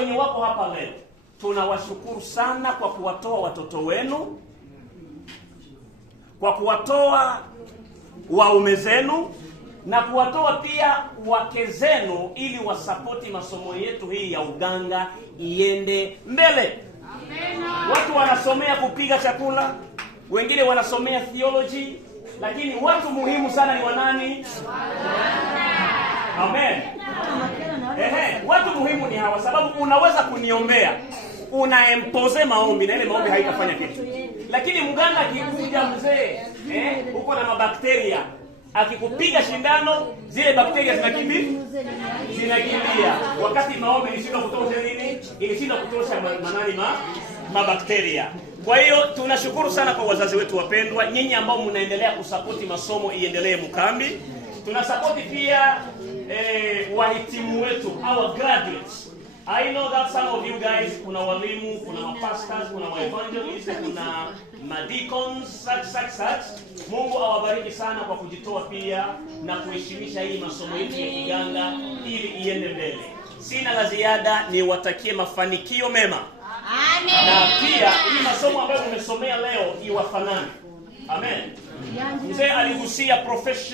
wenye wako hapa leo, tunawashukuru sana kwa kuwatoa watoto wenu, kwa kuwatoa waume zenu, na kuwatoa pia wake zenu, ili wasapoti masomo yetu hii ya uganga iende mbele. Watu wanasomea kupiga chakula, wengine wanasomea theology, lakini watu muhimu sana ni wanani? Amen. Watu muhimu ni hawa, sababu unaweza kuniombea, unaempoze maombi na ile maombi haitafanya kitu. Lakini mganga akikuja, mzee, uko na mabakteria, akikupiga shindano, zile bakteria zinakimbia. Wakati maombi ilishinda kutosha nini? Ilishinda kutosha mabakteria. Kwa hiyo tunashukuru sana kwa wazazi wetu wapendwa, nyinyi ambao mnaendelea kusapoti masomo iendelee Mukambi. Tunasapoti pia wahitimu wetu, our graduates. I know that some of you guys, kuna walimu, kuna mapastors, kuna evangelists, kuna madicons, such. Mungu awabariki sana kwa kujitoa pia na kuheshimisha hii masomo yetu ya kiganga ili iende mbele. Sina la ziada, niwatakie mafanikio mema. Amen. Na pia hii masomo ambayo tumesomea leo iwafanane. Amen. Mzee aligusia profession